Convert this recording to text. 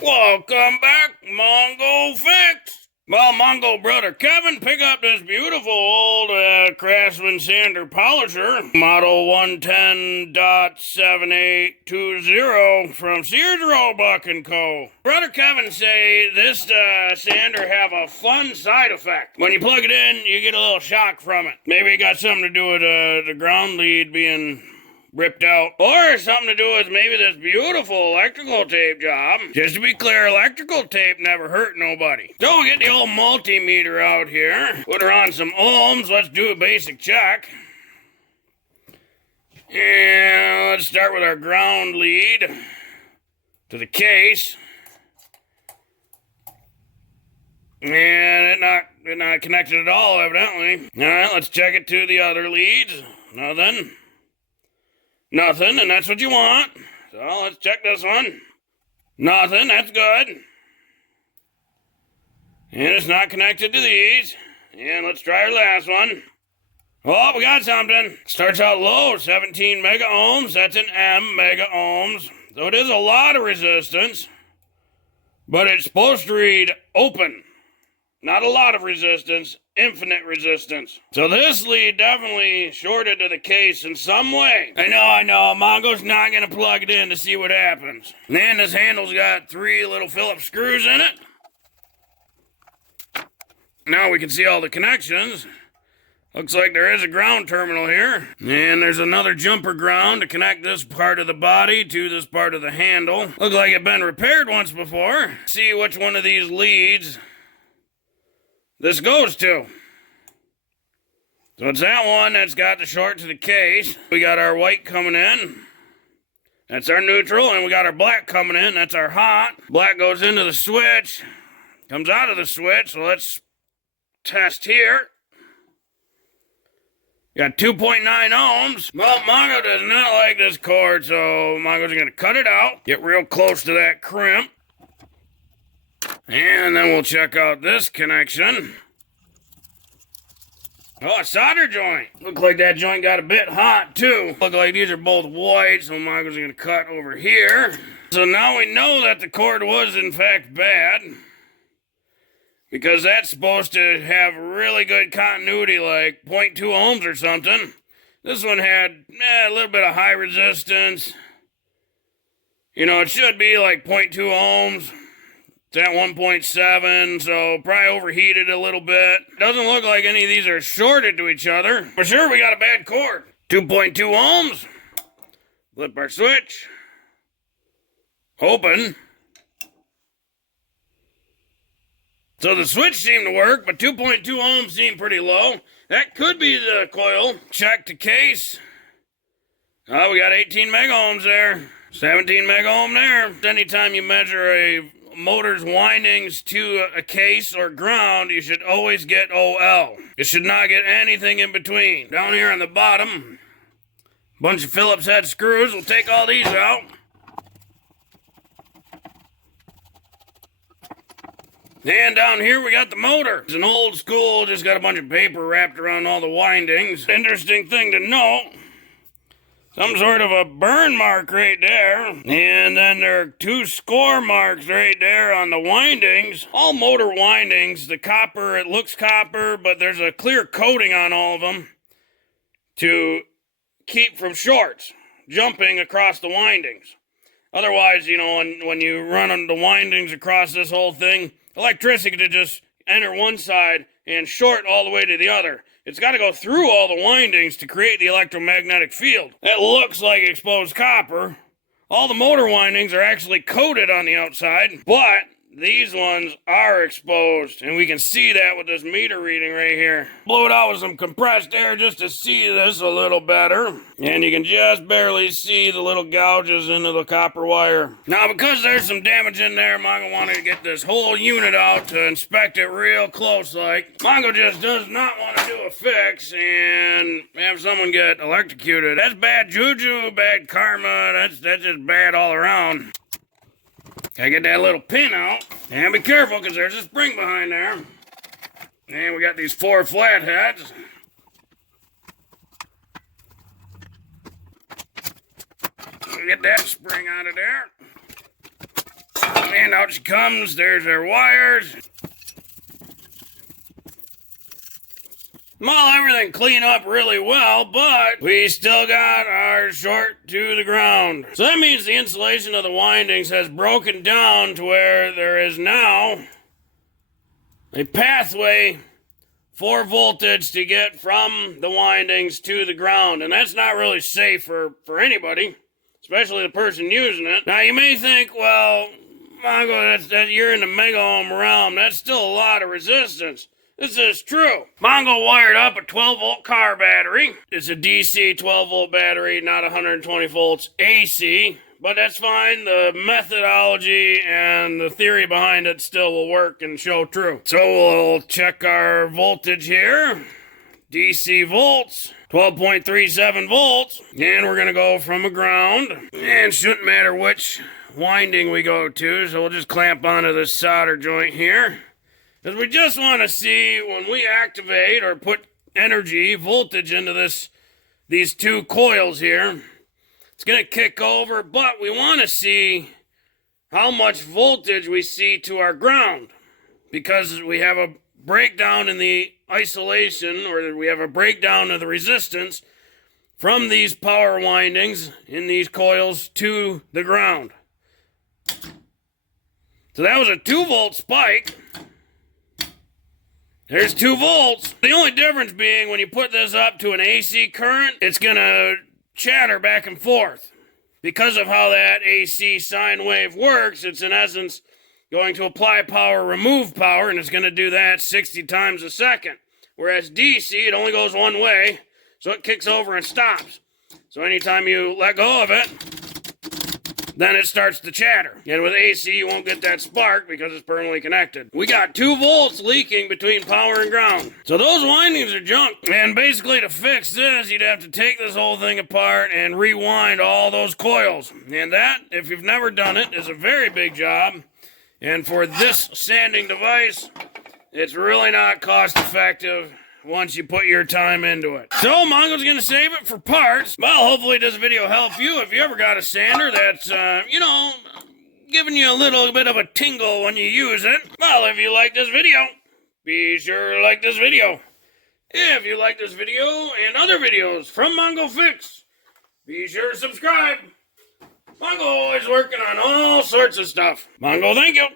Welcome back, Mongo Fix. Well, Mongo brother Kevin, pick up this beautiful old Craftsman sander polisher, model 110.7820 from Sears Roebuck and CO. Brother Kevin say this sander have a fun side effect. When you plug it in, you get a little shock from it. Maybe it got something to do with the ground lead being ripped out, or something to do with maybe this beautiful electrical tape job. Just to be clear, electrical tape never hurt nobody. So we get the old multimeter out here, put her on some ohms. Let's do a basic check. And let's start with our ground lead to the case. And it not connected at all, evidently. Alright, let's check it to the other leads. Nothing, and that's what you want. So let's check this one. Nothing, that's good. And it's not connected to these. And let's try our last one. Oh, we got something. Starts out low, 17 mega ohms. That's an M mega ohms. So it is a lot of resistance. But it's supposed to read open. Not a lot of resistance, infinite resistance. So this lead definitely shorted to the case in some way. I know, Mongo's not gonna plug it in to see what happens. And then this handle's got 3 little Phillips screws in it. Now we can see all the connections. Looks like there is a ground terminal here. And there's another jumper ground to connect this part of the body to this part of the handle. Looks like it's been repaired once before. See which one of these leads this goes to. So it's that one that's got the short to the case. We got our white coming in. That's our neutral. And we got our black coming in. That's our hot. Black goes into the switch. Comes out of the switch. So let's test here. Got 2.9 ohms. Well, Mongo does not like this cord, so Mongo's going to cut it out. Get real close to that crimp. And then we'll check out this connection. Oh, a solder joint. Look like that joint got a bit hot, too. Look like these are both white, so Mongo's going to cut over here. So now we know that the cord was, in fact, bad. Because that's supposed to have really good continuity, like 0.2 ohms or something. This one had a little bit of high resistance. You know, it should be like 0.2 ohms. It's at 1.7, so probably overheated a little bit. Doesn't look like any of these are shorted to each other. For sure, we got a bad cord. 2.2 ohms. Flip our switch. Open. So the switch seemed to work, but 2.2 ohms seemed pretty low. That could be the coil. Check the case. Oh, we got 18 mega ohms there. 17 mega ohm there. Anytime you measure a motor's windings to a case or ground, you should always get OL. You should not get anything in between. Down here on the bottom, bunch of Phillips head screws. We'll take all these out. And down here we got the motor. It's an old school, just got a bunch of paper wrapped around all the windings. Interesting thing to note, some sort of a burn mark right there. And then there are 2 score marks right there on the windings. All motor windings, the copper, it looks copper, but there's a clear coating on all of them to keep from shorts jumping across the windings. Otherwise, you know, when you run the windings across this whole thing, electricity could just enter one side and short all the way to the other. It's got to go through all the windings to create the electromagnetic field. That looks like exposed copper. All the motor windings are actually coated on the outside, but these ones are exposed, and we can see that with this meter reading right here. Blow it out with some compressed air just to see this a little better, and you can just barely see the little gouges into the copper wire. Now, because there's some damage in there, Mongo wanted to get this whole unit out to inspect it real close like. Mongo just does not want to do a fix and have someone get electrocuted. That's bad juju, bad karma, that's just bad all around. Gotta get that little pin out. And be careful, because there's a spring behind there. And we got these 4 flatheads. Get that spring out of there. And out she comes. There's our wires. Well, everything cleaned up really well, but we still got our short to the ground. So that means the insulation of the windings has broken down to where there is now a pathway for voltage to get from the windings to the ground. And that's not really safe for anybody, especially the person using it. Now, you may think, well, Mongo, you're in the mega ohm realm. That's still a lot of resistance. This is true. Mongo wired up a 12-volt car battery. It's a DC 12-volt battery, not 120 volts AC. But that's fine. The methodology and the theory behind it still will work and show true. So we'll check our voltage here. DC volts, 12.37 volts. And we're going to go from a ground. And shouldn't matter which winding we go to. So we'll just clamp onto this solder joint here. Because we just want to see when we activate or put energy, voltage into these two coils here. It's going to kick over, but we want to see how much voltage we see to our ground. Because we have a breakdown in the isolation, or we have a breakdown of the resistance from these power windings in these coils to the ground. So that was a 2-volt spike. There's 2 volts. The only difference being when you put this up to an AC current, it's going to chatter back and forth. Because of how that AC sine wave works, it's in essence going to apply power, remove power, and it's going to do that 60 times a second. Whereas DC, it only goes one way, so it kicks over and stops. So anytime you let go of it, then it starts to chatter. And with AC, you won't get that spark because it's permanently connected. We got 2 volts leaking between power and ground. So those windings are junk. And basically to fix this, you'd have to take this whole thing apart and rewind all those coils. And that, if you've never done it, is a very big job. And for this sanding device, it's really not cost effective once you put your time into it. So Mongo's gonna save it for parts. Well, hopefully this video helped you. If you ever got a sander that's, giving you a little bit of a tingle when you use it. Well, if you like this video, be sure to like this video. If you like this video and other videos from Mongo Fix, be sure to subscribe. Mongo always working on all sorts of stuff. Mongo, thank you.